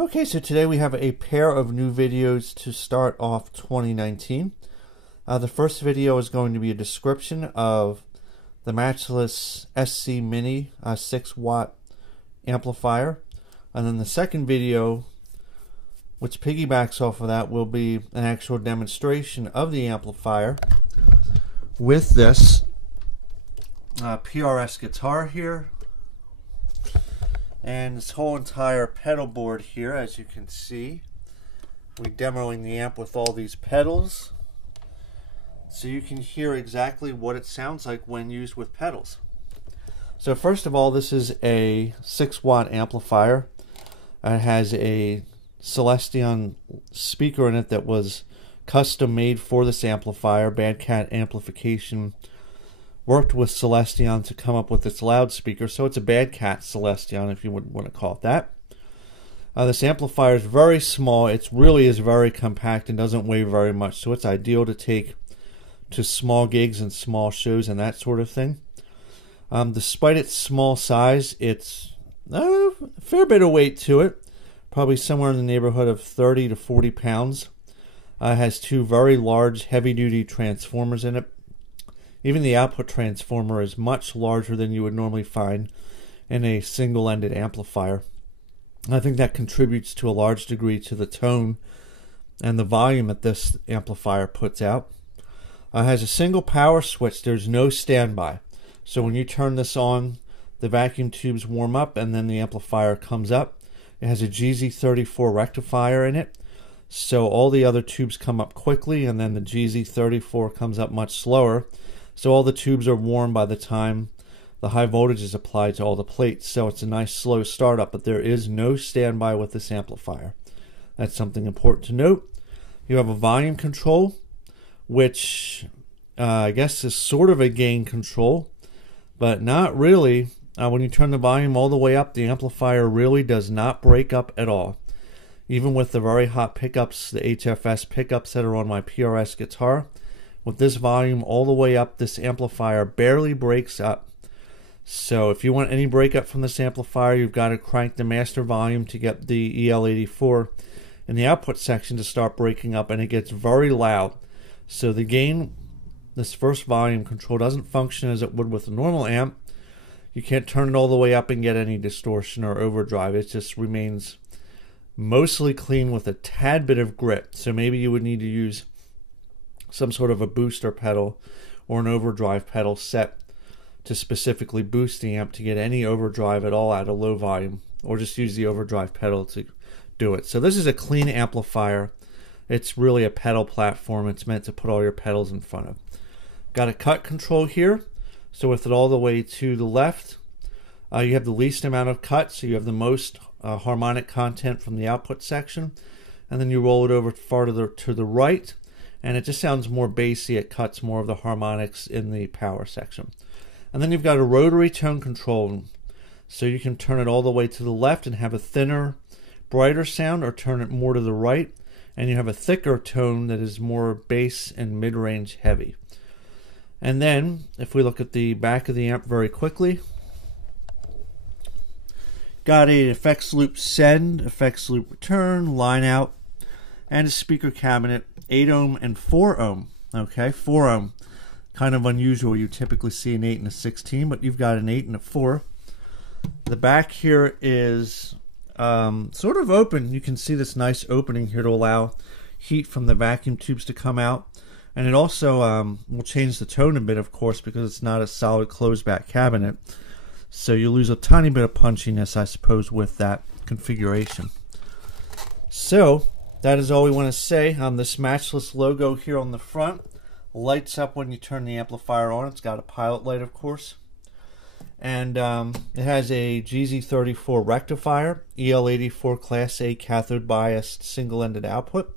Okay, so today we have a pair of new videos to start off 2019. The first video is going to be a description of the Matchless SC Mini 6-watt amplifier. And then the second video, which piggybacks off of that, will be an actual demonstration of the amplifier with this PRS guitar here. And this whole entire pedal board here, as you can see. We're demoing the amp with all these pedals, so you can hear exactly what it sounds like when used with pedals. So first of all, this is a 6-watt amplifier. It has a Celestion speaker in it that was custom made for this amplifier. Bad Cat Amplification worked with Celestion to come up with its loudspeaker, so it's a Bad Cat Celestion, if you would want to call it that. This amplifier is very small. It really is very compact and doesn't weigh very much, so it's ideal to take to small gigs and small shows and that sort of thing. Despite its small size, it's a fair bit of weight to it, probably somewhere in the neighborhood of 30 to 40 pounds. It has two very large heavy-duty transformers in it. Even the output transformer is much larger than you would normally find in a single-ended amplifier. I think that contributes to a large degree to the tone and the volume that this amplifier puts out. It has a single power switch. There's no standby. So when you turn this on, the vacuum tubes warm up and then the amplifier comes up. It has a GZ34 rectifier in it. So all the other tubes come up quickly and then the GZ34 comes up much slower. So all the tubes are warm by the time the high voltage is applied to all the plates. So it's a nice slow startup, but there is no standby with this amplifier. That's something important to note. You have a volume control, which I guess is sort of a gain control, but not really. When you turn the volume all the way up, the amplifier really does not break up at all. Even with the very hot pickups, the HFS pickups that are on my PRS guitar, with this volume all the way up, this amplifier barely breaks up. So if you want any breakup from this amplifier, you've got to crank the master volume to get the EL84 in the output section to start breaking up, and it gets very loud. So the gain, this first volume control, doesn't function as it would with a normal amp. You can't turn it all the way up and get any distortion or overdrive. It just remains mostly clean with a tad bit of grit. So maybe you would need to use some sort of a booster pedal or an overdrive pedal set to specifically boost the amp to get any overdrive at all at a low volume, or just use the overdrive pedal to do it. So this is a clean amplifier. It's really a pedal platform. It's meant to put all your pedals in front of. Got a cut control here. So with it all the way to the left, you have the least amount of cut, so you have the most harmonic content from the output section. And then you roll it over farther to the right, and it just sounds more bassy. It cuts more of the harmonics in the power section. And then you've got a rotary tone control, so you can turn it all the way to the left and have a thinner, brighter sound, or turn it more to the right, and you have a thicker tone that is more bass and mid-range heavy. And then, if we look at the back of the amp very quickly, got a effects loop send, effects loop return, line out, and a speaker cabinet, 8 ohm and 4 ohm. Okay, 4 ohm. Kind of unusual. You typically see an 8 and a 16, but you've got an 8 and a 4. The back here is sort of open. You can see this nice opening here to allow heat from the vacuum tubes to come out. And it also will change the tone a bit, of course, because it's not a solid closed back cabinet. So you lose a tiny bit of punchiness, I suppose, with that configuration. So that is all we want to say. This Matchless logo here on the front lights up when you turn the amplifier on. It's got a pilot light, of course. And it has a GZ34 rectifier, EL84 Class A cathode biased single-ended output.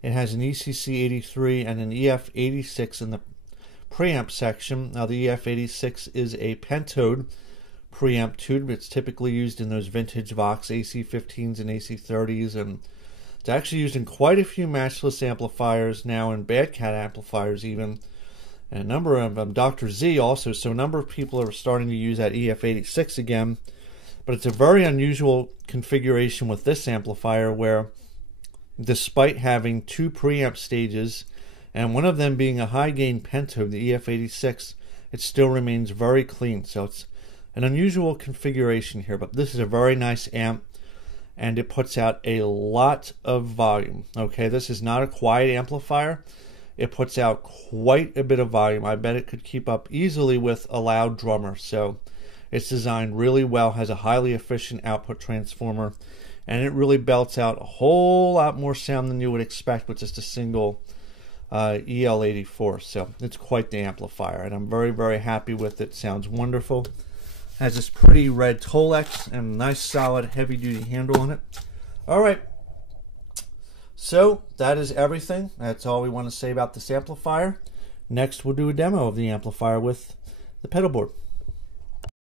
It has an ECC83 and an EF86 in the preamp section. Now the EF86 is a pentode preamp tube. It's typically used in those vintage Vox AC15s and AC30s, and it's actually used in quite a few Matchless amplifiers now, and Bad Cat amplifiers even, and a number of Dr. Z also. So a number of people are starting to use that EF86 again, But it's a very unusual configuration with this amplifier where, despite having 2 preamp stages and one of them being a high gain pentode, the EF86, it still remains very clean. So it's an unusual configuration here, but this is a very nice amp and it puts out a lot of volume. Okay, this is not a quiet amplifier. It puts out quite a bit of volume. I bet it could keep up easily with a loud drummer. So it's designed really well, has a highly efficient output transformer, and it really belts out a whole lot more sound than you would expect with just a single EL84. So it's quite the amplifier, and I'm very, very happy with it. Sounds wonderful. Has this pretty red Tolex and a nice solid heavy duty handle on it. All right. So that is everything. That's all we want to say about this amplifier. Next, we'll do a demo of the amplifier with the pedal board.